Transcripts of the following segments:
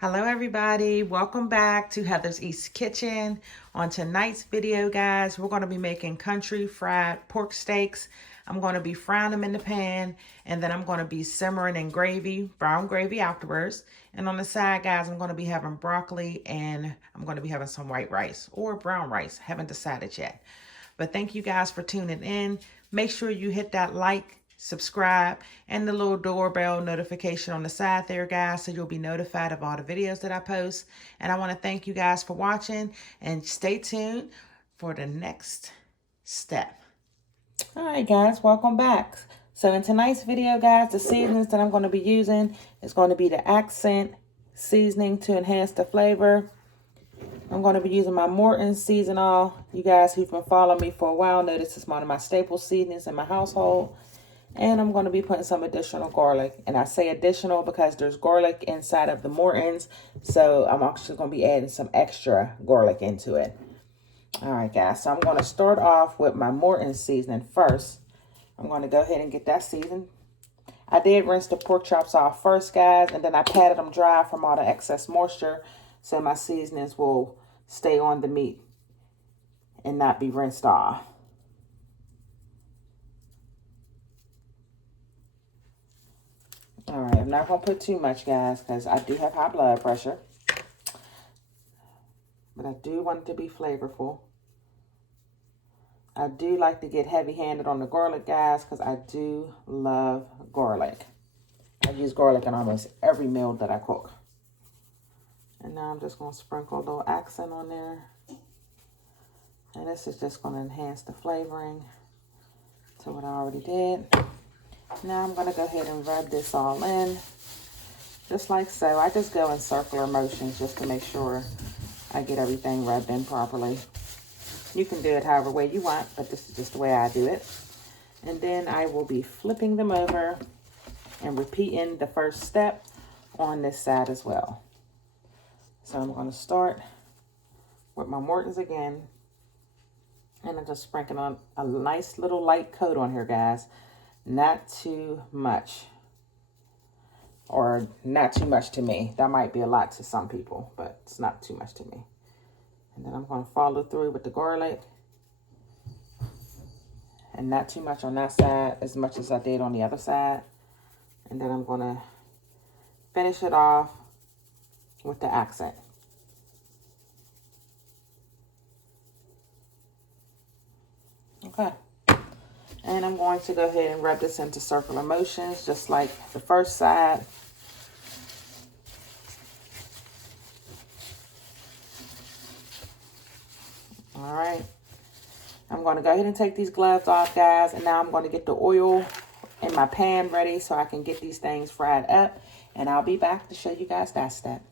Hello everybody, welcome back to Heather's East Kitchen. On tonight's video, guys, we're going to be making country fried pork steaks. I'm going to be frying them in the pan, and then I'm going to be simmering in gravy, brown gravy afterwards. And on the side, guys, I'm going to be having broccoli, and I'm going to be having some white rice or brown rice. Haven't decided yet. But thank you guys for tuning in. Make sure you hit that like, subscribe, and the little doorbell notification on the side there, guys, so you'll be notified of all the videos that I post. And I want to thank you guys for watching, and stay tuned for the next step. All right, guys, welcome back. So in tonight's video, guys, the seasonings that I'm going to be using is going to be the accent seasoning to enhance the flavor. I'm going to be using my Morton's Seasonal. You guys who've been following me for a while know this is one of my staple seasonings in my household. And I'm going to be putting some additional garlic. And I say additional because there's garlic inside of the Morton's. So I'm actually going to be adding some extra garlic into it. All right, guys. So I'm going to start off with my Morton's seasoning first. I'm going to go ahead and get that seasoned. I did rinse the pork chops off first, guys. And then I patted them dry from all the excess moisture, so my seasonings will stay on the meat and not be rinsed off. All right, I'm not going to put too much, guys, because I do have high blood pressure. But I do want it to be flavorful. I do like to get heavy-handed on the garlic, guys, because I do love garlic. I use garlic in almost every meal that I cook. And now I'm just going to sprinkle a little accent on there. And this is just going to enhance the flavoring to what I already did. Now I'm going to go ahead and rub this all in, just like so. I just go in circular motions just to make sure I get everything rubbed in properly. You can do it however way you want, but this is just the way I do it. And then I will be flipping them over and repeating the first step on this side as well. So I'm going to start with my Morton's again. And I'm just sprinkling on a nice little light coat on here, guys. Not too much. Or not too much to me. That might be a lot to some people, but it's not too much to me. And then I'm going to follow through with the garlic. And not too much on that side, as much as I did on the other side. And then I'm going to finish it off with the accent. Okay. And I'm going to go ahead and rub this into circular motions, just like the first side. All right. I'm going to go ahead and take these gloves off, guys. And now I'm going to get the oil in my pan ready so I can get these things fried up. And I'll be back to show you guys that step.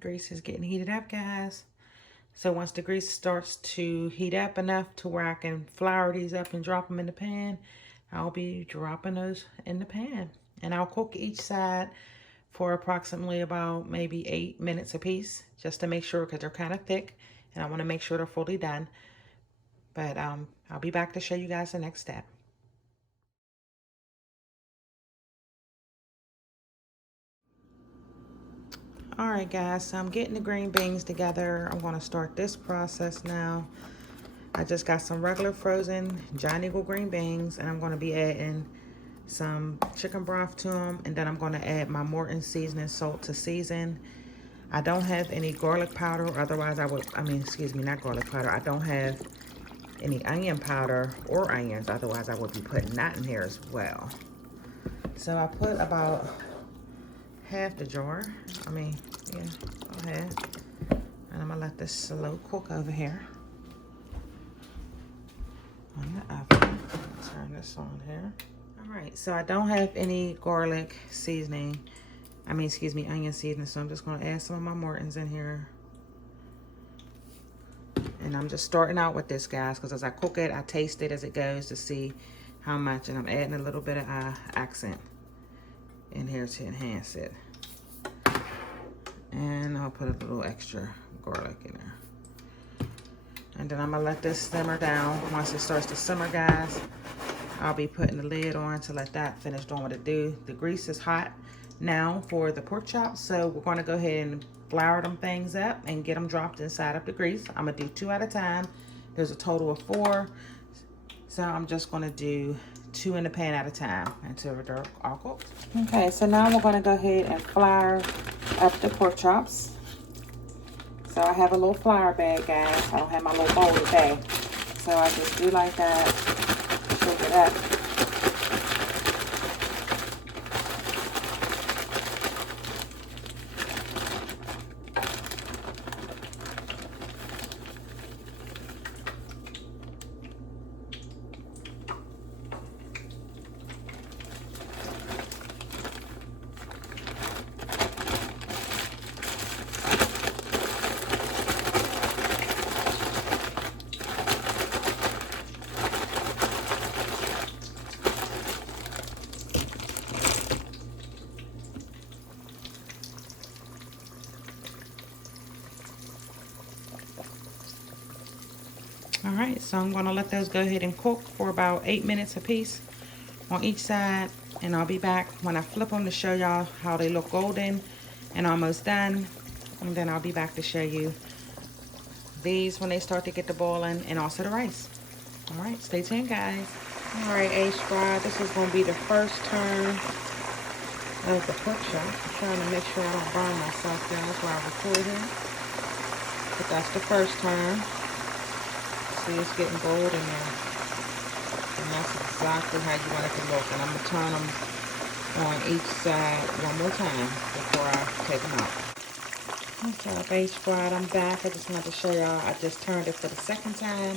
Grease is getting heated up, guys. So once the grease starts to heat up enough to where I can flour these up and drop them in the pan, I'll be dropping those in the pan. And I'll cook each side for approximately about maybe 8 minutes a piece, just to make sure, because they're kind of thick and I want to make sure they're fully done. But I'll be back to show you guys the next step. All right, guys, so I'm getting the green beans together. I'm going to start this process now. I just got some regular frozen Giant Eagle green beans, and I'm going to be adding some chicken broth to them, and then I'm going to add my Morton's seasoning salt to season. I don't have any garlic powder, otherwise I would, not garlic powder. I don't have any onion powder or onions, otherwise I would be putting that in here as well. So I put about half the jar. Go ahead. And I'm gonna let this slow cook over here on the oven. Turn this on here. All right, so I don't have any garlic seasoning. Onion seasoning. So I'm just gonna add some of my Morton's in here. And I'm just starting out with this, guys, because as I cook it, I taste it as it goes to see how much. And I'm adding a little bit of accent in here to enhance it. And I'll put a little extra garlic in there. And then I'm gonna let this simmer down. Once it starts to simmer, guys, I'll be putting the lid on to let that finish doing what it do. The grease is hot now for the pork chops, so we're going to go ahead and flour them things up and get them dropped inside of the grease. I'm going to do 2 at a time. There's a total of 4, so I'm just going to do 2 in the pan at a time until they're all cooked. Okay, so now we're going to go ahead and flour up the pork chops. So I have a little flour bag, guys. I don't have my little bowl today. So I just do like that, shake it up. All right, so I'm gonna let those go ahead and cook for about 8 minutes apiece on each side, and I'll be back when I flip them to show y'all how they look golden and almost done, and then I'll be back to show you these when they start to get to boiling, and also the rice. All right, stay tuned, guys. All right, H-Fry, this is gonna be the first turn of the pork chop. I'm trying to make sure I don't burn myself, guys, while I record here, but that's the first turn. See, it's getting golden now. And that's exactly how you want it to look. And I'm going to turn them on each side one more time before I take them out. What's up, H-Fried? I'm back. I just wanted to show y'all. I just turned it for the second time.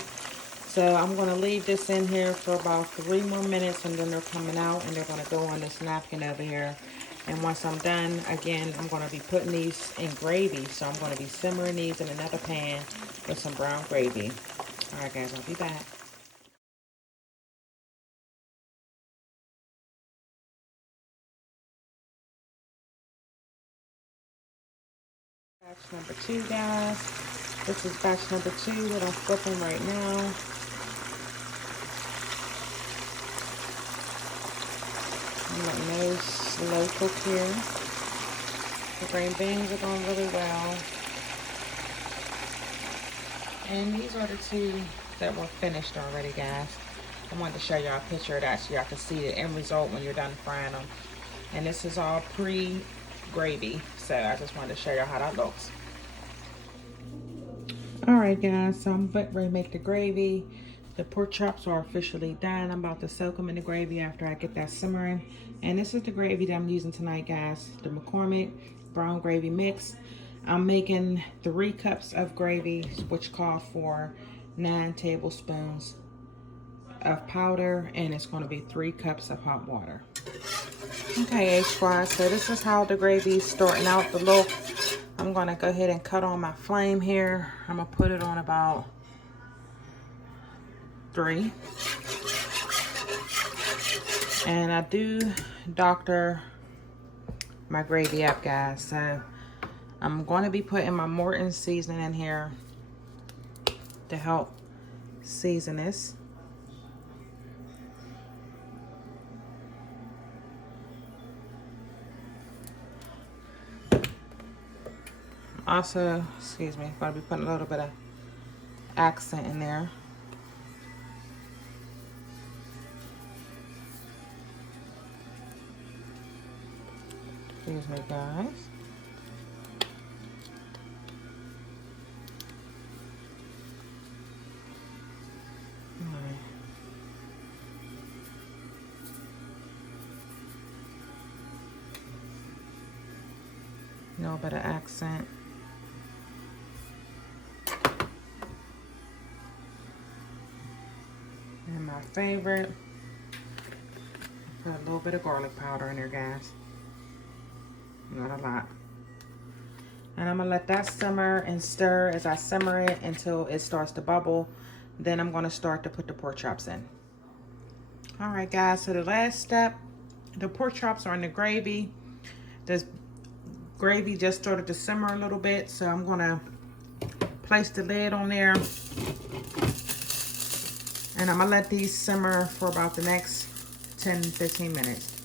So I'm going to leave this in here for about 3 more minutes, and then they're coming out, and they're going to go on this napkin over here. And once I'm done, again, I'm going to be putting these in gravy. So I'm going to be simmering these in another pan with some brown gravy. All right, guys, I'll be back. Batch number 2, guys. This is batch number 2 that I'm flipping right now. I'm letting those slow cook here. The green beans are going really well. And these are the 2 that were finished already, guys. I wanted to show y'all a picture of that so y'all can see the end result when you're done frying them. And this is all pre-gravy, so I just wanted to show y'all how that looks. Alright, guys, so I'm ready to make the gravy. The pork chops are officially done. I'm about to soak them in the gravy after I get that simmering. And this is the gravy that I'm using tonight, guys. The McCormick brown gravy mix. I'm making 3 cups of gravy, which call for 9 tablespoons of powder, and it's going to be 3 cups of hot water. Okay, H-Fry, so this is how the gravy is starting out to look. I'm going to go ahead and cut on my flame here. I'm going to put it on about 3. And I do doctor my gravy up, guys. So I'm going to be putting my Morton's seasoning in here to help season this. Also, excuse me, I'm going to be putting a little bit of accent in there. Excuse me, guys. A little bit of accent. And my favorite, put a little bit of garlic powder in there, guys. Not a lot. And I'm gonna let that simmer and stir as I simmer it until it starts to bubble. Then I'm gonna start to put the pork chops in. All right, guys, so the last step, the pork chops are in the gravy. This gravy just started to simmer a little bit, so I'm gonna place the lid on there And I'm gonna let these simmer for about the next 10-15 minutes.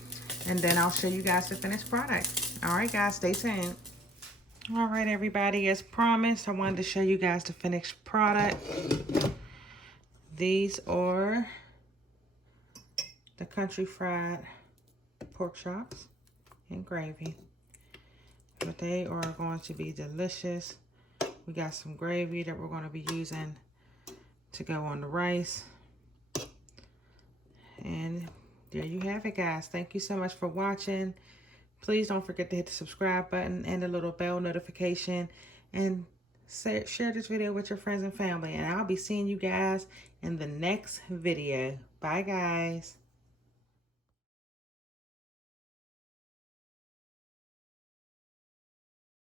And then I'll show you guys the finished product. All right, guys, stay tuned. All right, everybody, as promised, I wanted to show you guys the finished product. These are the country fried pork chops and gravy. But they are going to be delicious. We got some gravy that we're going to be using to go on the rice. And there you have it, guys. Thank you so much for watching. Please don't forget to hit the subscribe button and the little bell notification. And share this video with your friends and family. And I'll be seeing you guys in the next video. Bye, guys.